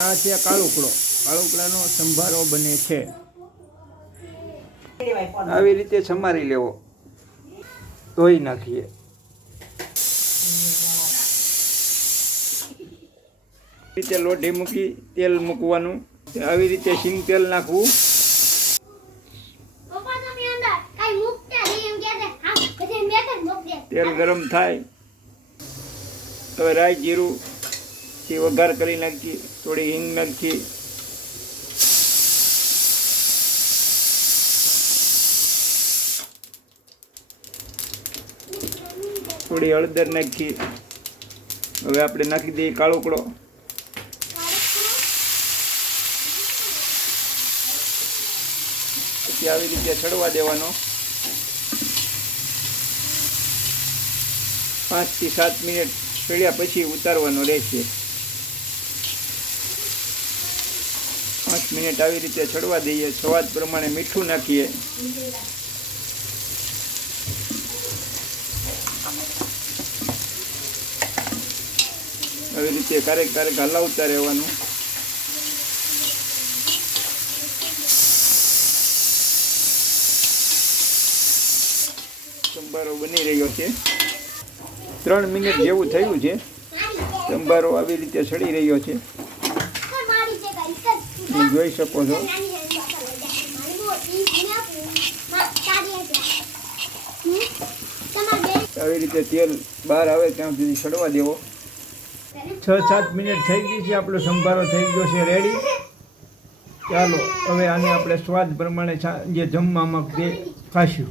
આ છે કાળુકડો. કાળુકડાનો સંભારો બને છે. આવી રીતે સમારી લેવો, ધોઈ નાખીએ. રીતે લોઢી મૂકી તેલ મૂકવાનું. આવી રીતે સિંગ તેલ નાખવું. તેલ ગરમ થાય હવે રાઈ જીરું થી વઘાર કરી નાખીએ. થોડી હિંગ નાખીએ. થોડી હળદર નાખીએ. હવે આપણે નાખી દઈએ કાળુકડો. પછી આવી રીતે ચડવા દેવાનો. 5 થી 7 મિનિટ ચડ્યા પછી ઉતારવાનો રહેશે. 5 મિનિટ આવી રીતે ચડવા દઈએ. સ્વાદ પ્રમાણે મીઠું નાખીએ. આવી રીતે ક્યારેક ક્યારેક હલાવતા રહેવાનું. સંભારો બની રહ્યો છે. 3 મિનિટ જેવું થયું છે. સંભારો આવી રીતે સડી રહ્યો છે, જોઈ શકો છો. આવી રીતે તેલ બહાર આવે ત્યાં સુધી સડવા દેવો. 6-7 મિનિટ થઈ ગઈ છે. આપણો સંભારો થઈ ગયો છે રેડી. ચાલો હવે આને આપણે સ્વાદ પ્રમાણે જે જમવામાં ખાશું.